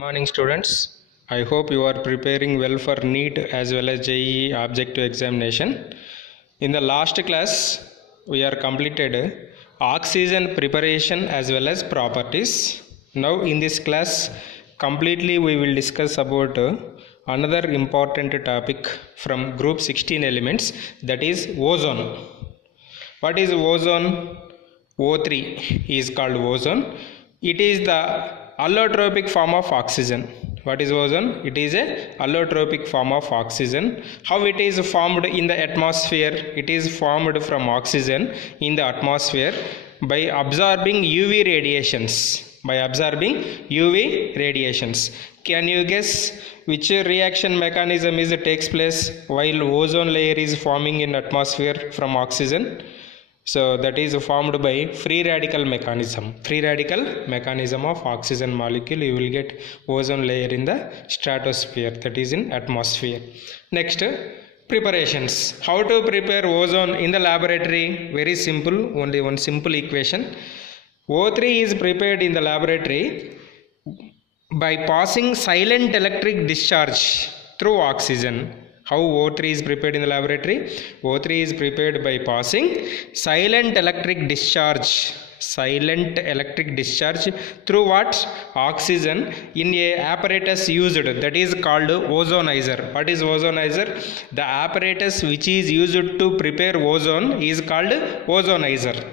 Morning students, I hope you are preparing well for NEET as well as JEE objective examination. In the last class we are completed oxygen preparation as well as properties. Now in this class completely we will discuss about another important topic from group 16 elements, that is ozone. What is ozone? O3 is called ozone. It is the allotropic form of oxygen. What is ozone? It is a allotropic form of oxygen. How it is formed in the atmosphere? It is formed from oxygen in the atmosphere by absorbing UV radiations. Can you guess which reaction mechanism takes place while ozone layer is forming in atmosphere from oxygen? So that is formed by free radical mechanism. Free radical mechanism of oxygen molecule. You will get ozone layer in the stratosphere, that is in atmosphere. Next, preparations. How to prepare ozone in the laboratory? Very simple. Only one simple equation. O3 is prepared in the laboratory by passing silent electric discharge through oxygen. How O3 is prepared in the laboratory? O3 is prepared by passing silent electric discharge through what? Oxygen in a apparatus used, that is called ozonizer. What is ozonizer? The apparatus which is used to prepare ozone is called ozonizer.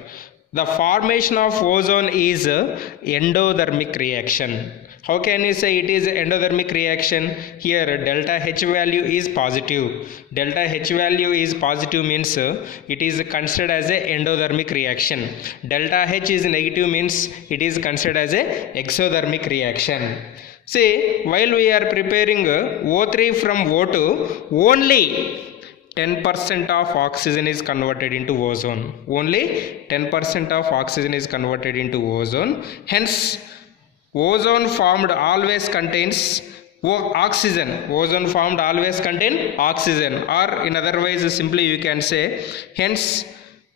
The formation of ozone is endothermic reaction. How can you say it is endothermic reaction? Here delta H value is positive. Delta H value is positive means it is considered as a endothermic reaction. Delta H is negative means it is considered as a exothermic reaction. See, while we are preparing O3 from O2, only 10% of oxygen is converted into ozone. Only 10% of oxygen is converted into ozone. Hence, ozone formed always contains oxygen. Ozone formed always contain oxygen, or in other ways simply you can say, hence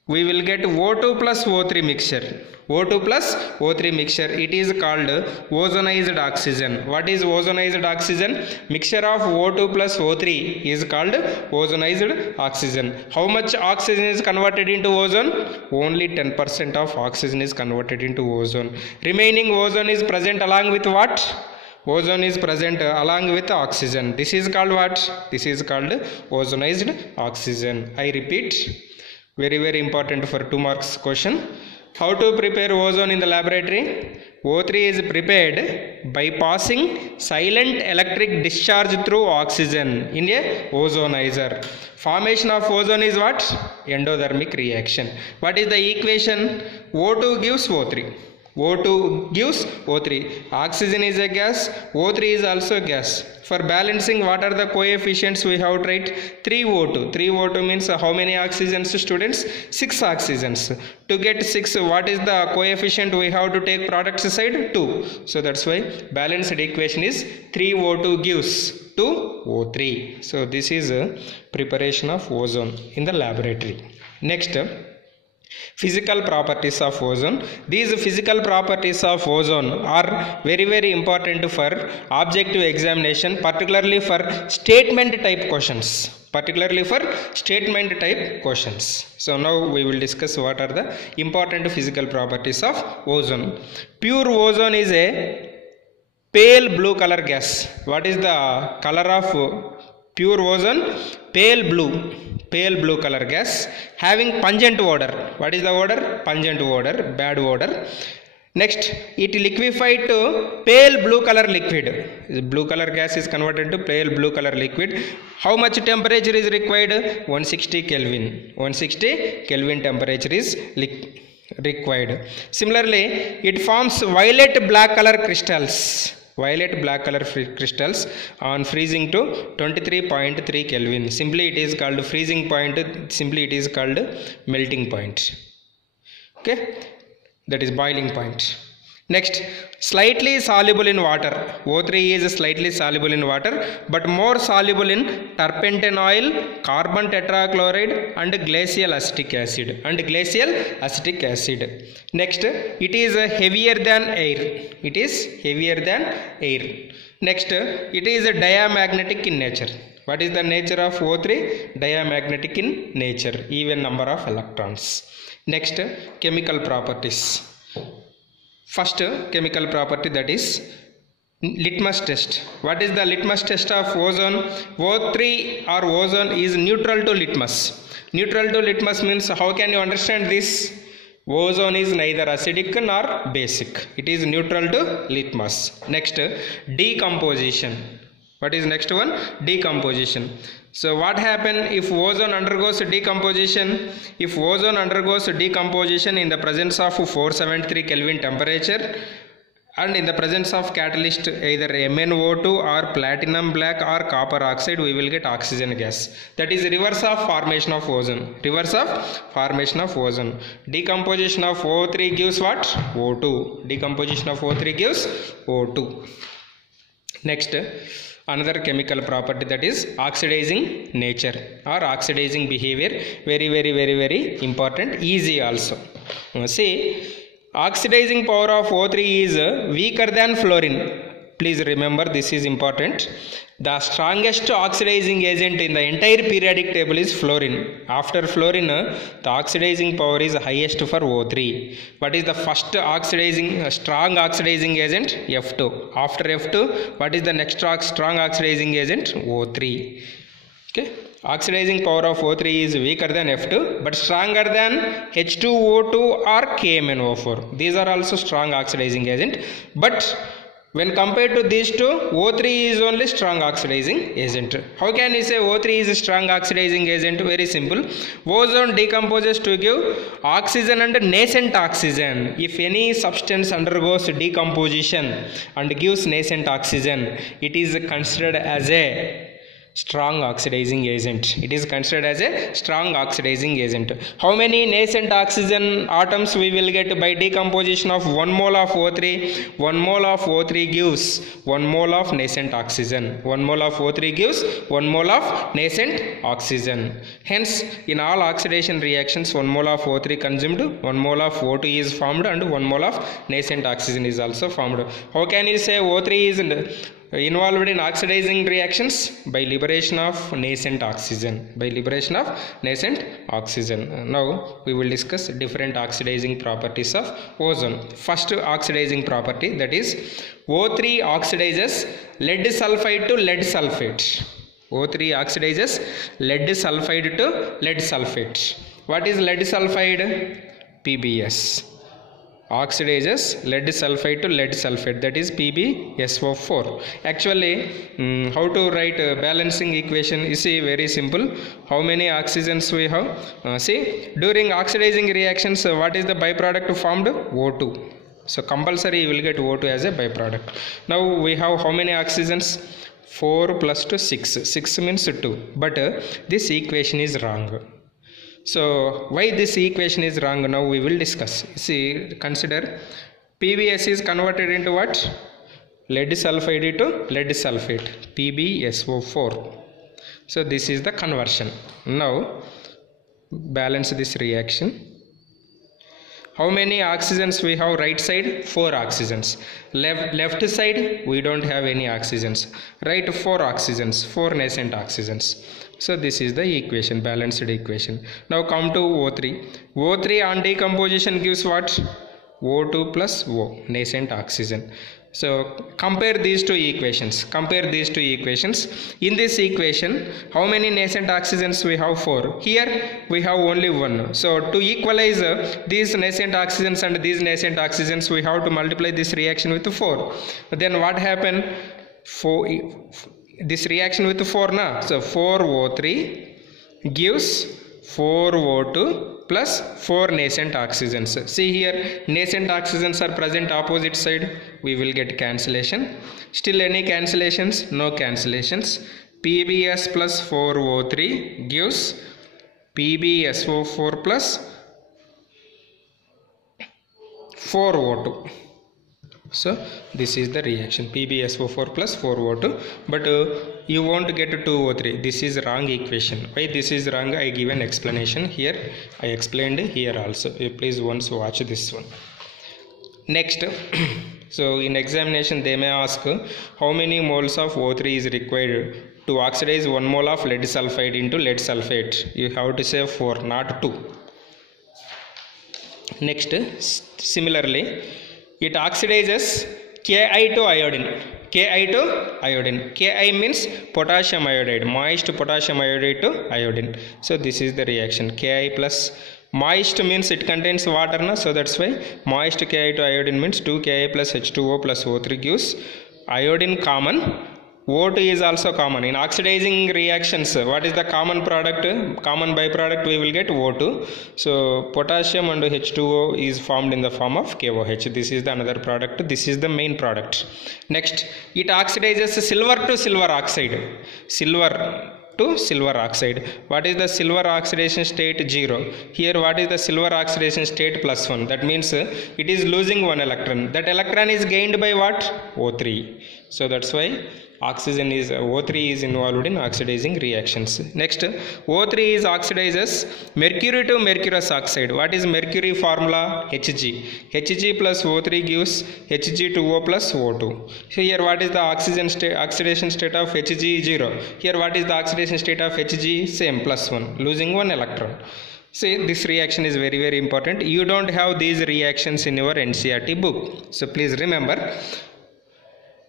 we will get O2 plus O3 mixture. O2 plus O3 mixture. It is called ozonized oxygen. What is ozonized oxygen? Mixture of O2 plus O3 is called ozonized oxygen. How much oxygen is converted into ozone? Only 10% of oxygen is converted into ozone. Remaining ozone is present along with what? Ozone is present along with oxygen. This is called what? This is called ozonized oxygen. I repeat, very important for 2 marks question. How to prepare ozone in the laboratory? O3 is prepared by passing silent electric discharge through oxygen in a ozonizer. Formation of ozone is what? Endothermic reaction. What is the equation? O2 gives O3. O2 gives O3. Oxygen is a gas. O3 is also gas. For balancing, what are the coefficients we have to write? 3O2. 3O2 means how many oxygens, students? 6 oxygens. To get 6, what is the coefficient we have to take product side? 2. So that's why balanced equation is 3O2 gives 2O3. So this is a preparation of ozone in the laboratory. Next, physical properties of ozone. These physical properties of ozone are very important for objective examination, particularly for statement type questions. So now we will discuss what are the important physical properties of ozone. Pure ozone is a pale blue color gas. What is the color of pure ozone? Pale blue color gas having pungent odor. What is the odor? Pungent odor, bad odor. Next, it liquefied to pale blue color liquid. Blue color gas is converted to pale blue color liquid. How much temperature is required? 160 Kelvin. 160 Kelvin temperature is required. Similarly, it forms violet black color crystals. On freezing to 23.3 Kelvin. Simply it is called freezing point, simply it is called melting point. Okay, that is boiling point. Next, slightly soluble in water. O3 is slightly soluble in water, but more soluble in turpentine oil, carbon tetrachloride, and glacial acetic acid. Next, it is heavier than air. Next, it is diamagnetic in nature. What is the nature of O3? Diamagnetic in nature, even number of electrons. Next, chemical properties. First chemical property, that is litmus test. What is the litmus test of ozone? O3 or ozone is neutral to litmus. Neutral to litmus means, how can you understand this? Ozone is neither acidic nor basic. It is neutral to litmus. Next, decomposition. What is next one? Decomposition. So what happens if ozone undergoes decomposition? If ozone undergoes decomposition in the presence of 473 Kelvin temperature and in the presence of catalyst either MnO2 or platinum black or copper oxide, we will get oxygen gas. That is reverse of formation of ozone. Decomposition of O3 gives what? O2. Decomposition of O3 gives O2. Next, another chemical property, that is oxidizing nature or oxidizing behavior. Very important, easy also. See, oxidizing power of O3 is weaker than fluorine. Please remember, this is important. The strongest oxidizing agent in the entire periodic table is fluorine. After fluorine, the oxidizing power is highest for O3. What is the first strong oxidizing agent? F2. After F2, what is the next strong oxidizing agent? O3. Okay. Oxidizing power of O3 is weaker than F2 but stronger than H2O2 or KMnO4. These are also strong oxidizing agent, but when compared to these two, O3 is only strong oxidizing agent. How can you say O3 is a strong oxidizing agent? Very simple. Ozone decomposes to give oxygen and nascent oxygen. If any substance undergoes decomposition and gives nascent oxygen, it is considered as a strong oxidizing agent. How many nascent oxygen atoms we will get by decomposition of 1 mole of O3? 1 mole of O3 gives 1 mole of nascent oxygen. 1 mole of O3 gives 1 mole of nascent oxygen. Hence, in all oxidation reactions, 1 mole of O3 consumed, 1 mole of O2 is formed, and 1 mole of nascent oxygen is also formed. How can you say O3 is involved in oxidizing reactions? By liberation of nascent oxygen. Now we will discuss different oxidizing properties of ozone. First oxidizing property, that is O3 oxidizes lead sulfide to lead sulfate. O3 oxidizes lead sulfide to lead sulfate. What is lead sulfide? PbS. Oxidizes lead sulfide to lead sulfate, that is PbSO4. Actually, how to write a balancing equation? You see, very simple. How many oxygens we have? See, during oxidizing reactions, what is the byproduct formed? O2. So compulsory you will get O2 as a byproduct. Now we have how many oxygens? 4 plus 2 6. 6 means 2. But this equation is wrong. So why this equation is wrong? Now we will discuss. See, consider PbS is converted into what? Lead sulfide to lead sulfate, PbSO4. So this is the conversion. Now balance this reaction. How many oxygens we have? Right side 4 oxygens. Left side we don't have any oxygens. Right 4 oxygens, 4 nascent oxygens. So this is the equation, balanced equation. Now come to O3. O3 on decomposition gives what? O2 plus O, nascent oxygen. So compare these two equations. In this equation, how many nascent oxygens we have? 4. Here we have only 1. So to equalize these nascent oxygens and these nascent oxygens, we have to multiply this reaction with 4. Then what happened? This reaction with 4 na, so 4O3 gives 4O2 plus 4 nascent oxygens. See here, nascent oxygens are present opposite side. We will get cancellation. Still any cancellations? No cancellations. PbS plus 4O3 gives PbSO4 plus 4O2. So this is the reaction PbSO4 plus 4O2, but you won't get 2O3. This is wrong equation. Why this is wrong? I give an explanation here. I explained here also. You please once watch this one. Next, so in examination they may ask how many moles of O3 is required to oxidize 1 mole of lead sulfide into lead sulfate. You have to say 4, not 2. Next, similarly, it oxidizes Ki to iodine. Ki to iodine. Ki means potassium iodide, moist potassium iodide to iodine. So this is the reaction. Ki plus moist means it contains water, na? So that's why moist Ki to iodine means 2Ki plus H2O plus O3 gives iodine common. O2 is also common. In oxidizing reactions, what is the common product? Common byproduct we will get O2. So potassium and H2O is formed in the form of KOH. This is the another product. This is the main product. Next, it oxidizes silver to silver oxide. Silver to silver oxide. What is the silver oxidation state? 0. Here what is the silver oxidation state? +1. That means it is losing 1 electron. That electron is gained by what? O3. So that's why oxygen is O3 is involved in oxidizing reactions. Next, O3 is oxidizes mercury to mercurous oxide. What is mercury formula? Hg. Hg plus O3 gives Hg2O plus O2. So here what is the oxidation state of Hg? 0. Here what is the oxidation state of Hg? Same, +1, losing 1 electron. See, this reaction is very, very important. You don't have these reactions in your NCERT book. So please remember,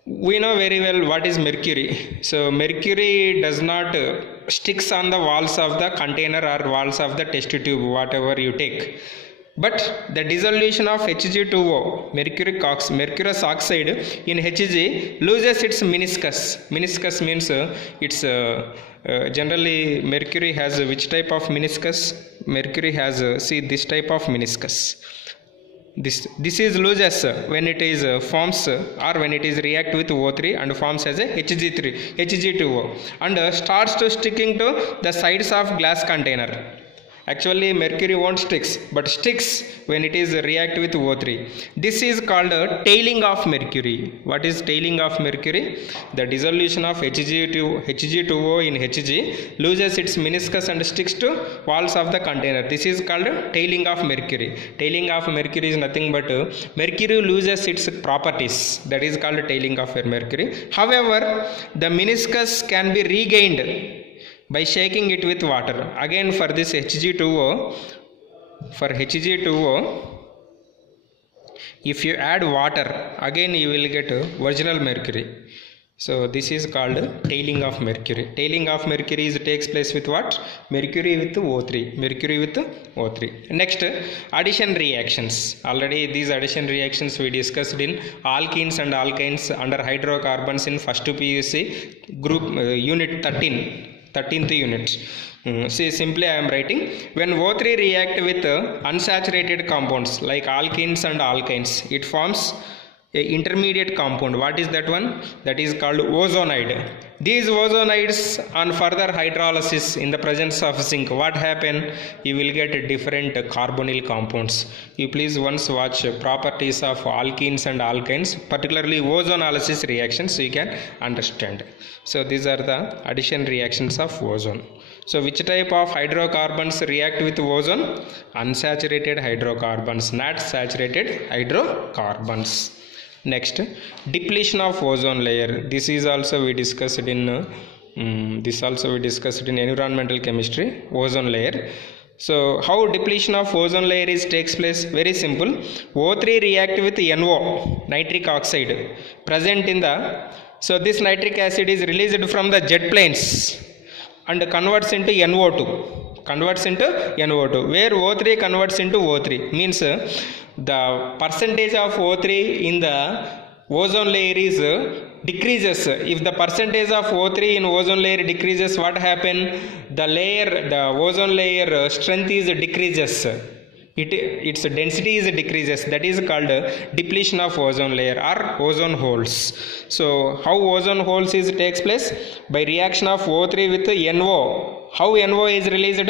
we know very well what is mercury. So mercury does not sticks on the walls of the container or walls of the test tube, whatever you take. But the dissolution of Hg2O, mercurous oxide in Hg, loses its meniscus. Meniscus means it's generally mercury has which type of meniscus? Mercury has see this type of meniscus. This is loses when it is forms or when it is react with O3 and forms as a Hg2O and starts to sticking to the sides of glass container. Actually mercury won't sticks, but sticks when it is react with O3. This is called tailing of mercury. What is tailing of mercury? The dissolution of Hg2O in Hg loses its meniscus and sticks to walls of the container. This is called tailing of mercury. Tailing of mercury is nothing but mercury loses its properties. That is called tailing of mercury. However, the meniscus can be regained by shaking it with water. Again for this Hg2O, if you add water, again you will get original mercury. So this is called tailing of mercury. Tailing of mercury takes place with what? Mercury with O3. Mercury with O3. Next, addition reactions. Already these addition reactions we discussed in alkenes and alkynes under hydrocarbons in first PUC group unit 13th unit. See, simply I am writing, when O3 react with unsaturated compounds like alkenes and alkynes, it forms a intermediate compound. What is that one? That is called ozonide. These ozonides on further hydrolysis in the presence of zinc, what happen? You will get different carbonyl compounds. You please once watch properties of alkenes and alkynes, particularly ozonolysis reactions, so you can understand. So these are the addition reactions of ozone. So which type of hydrocarbons react with ozone? Unsaturated hydrocarbons, not saturated hydrocarbons. Next, depletion of ozone layer. This is also we discussed in environmental chemistry, ozone layer. So how depletion of ozone layer takes place? Very simple. O3 react with NO, nitric oxide, present in the, so this nitric acid is released from the jet planes and converts into NO2. Where O3 converts into O3 means the percentage of O3 in the ozone layer is decreases. If the percentage of O3 in ozone layer decreases, what happen? The ozone layer strength is decreases. Its density is decreases. That is called depletion of ozone layer or ozone holes. So how ozone holes takes place? By reaction of O3 with NO. how NO is released?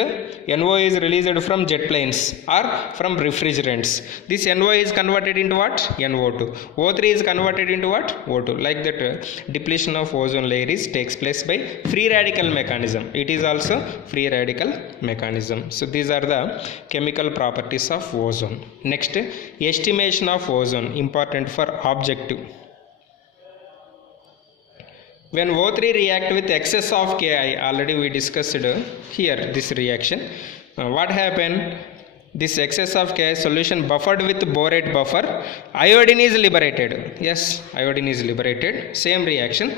NO is released from jet planes or from refrigerants. This NO is converted into what? NO2. O3 is converted into what? O2. Like that, depletion of ozone layer takes place by free radical mechanism. It is also free radical mechanism. So these are the chemical properties of ozone. Next, estimation of ozone, important for objective. When O3 react with excess of Ki, already we discussed here this reaction. What happened? This excess of Ki solution buffered with borate buffer, iodine is liberated. Yes, iodine is liberated. Same reaction.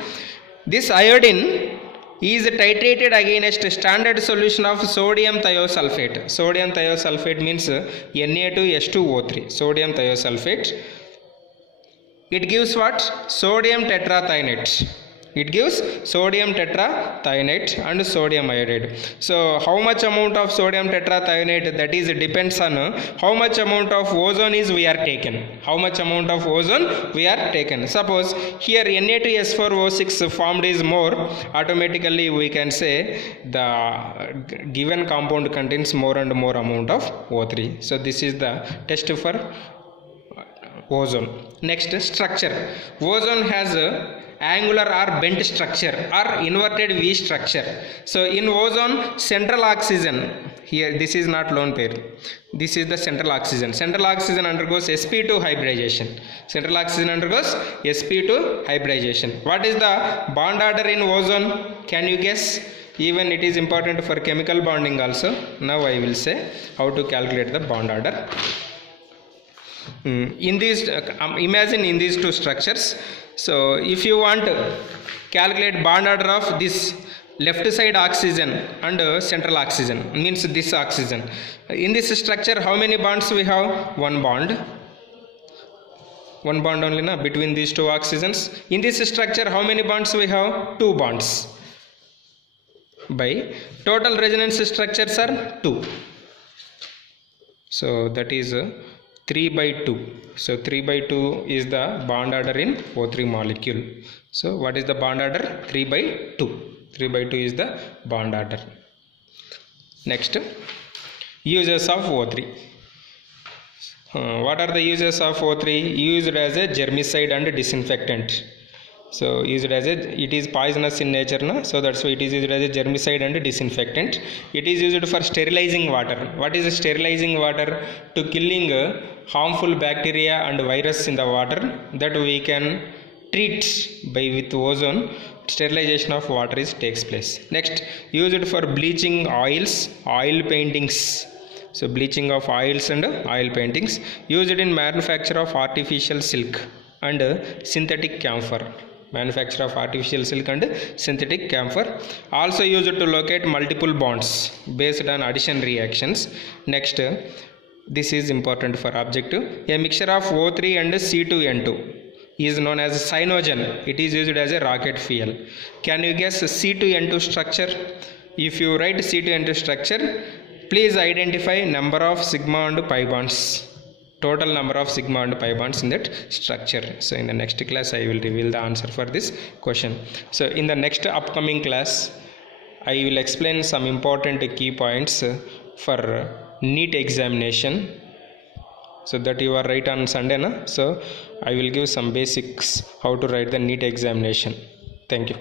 This iodine is titrated against standard solution of sodium thiosulfate. Sodium thiosulfate means Na2H2O3. Sodium thiosulfate. It gives what? Sodium tetrathionate. It gives sodium tetrathionate and sodium iodide. So how much amount of sodium tetrathionate, that is depends on how much amount of ozone is we are taken. How much amount of ozone we are taken. Suppose here Na2S4O6 formed is more, automatically we can say the given compound contains more and more amount of O3. So this is the test for ozone. Next, structure. Ozone has a angular or bent structure or inverted V structure. So in ozone, central oxygen, here this is not lone pair, this is the central oxygen. Central oxygen undergoes sp2 hybridization. Central oxygen undergoes sp2 hybridization. What is the bond order in ozone? Can you guess? Even it is important for chemical bonding also. Now I will say how to calculate the bond order. In these, imagine in these two structures. So if you want to calculate bond order of this left side oxygen and central oxygen, means this oxygen, in this structure how many bonds we have? One bond only na, between these two oxygens. In this structure how many bonds we have? Two bonds. By total resonance structures are 2. So that is 3/2. So 3/2 is the bond order in O3 molecule. So what is the bond order? 3/2. 3/2 is the bond order. Next, uses of O3. What are the uses of O3? Used as a germicide and disinfectant. So used as a, it is poisonous in nature, no? So that's why it is used as a germicide and disinfectant. It is used for sterilizing water. What is sterilizing water? To killing harmful bacteria and virus in the water that we can treat by with ozone. Sterilization of water takes place. Next, used for bleaching oils, oil paintings. So bleaching of oils and oil paintings. Used in manufacture of artificial silk and synthetic camphor. Manufacture of artificial silk and synthetic camphor. Also used to locate multiple bonds based on addition reactions. Next, this is important for objective. A mixture of O3 and C2N2 is known as cyanogen. It is used as a rocket fuel. Can you guess C2N2 structure? If you write C2N2 structure, please identify number of sigma and pi bonds. Total number of sigma and pi bonds in that structure. So in the next class I will reveal the answer for this question. So in the next upcoming class I will explain some important key points for NEET examination, so that you are right on Sunday, na? So I will give some basics how to write the NEET examination. Thank you.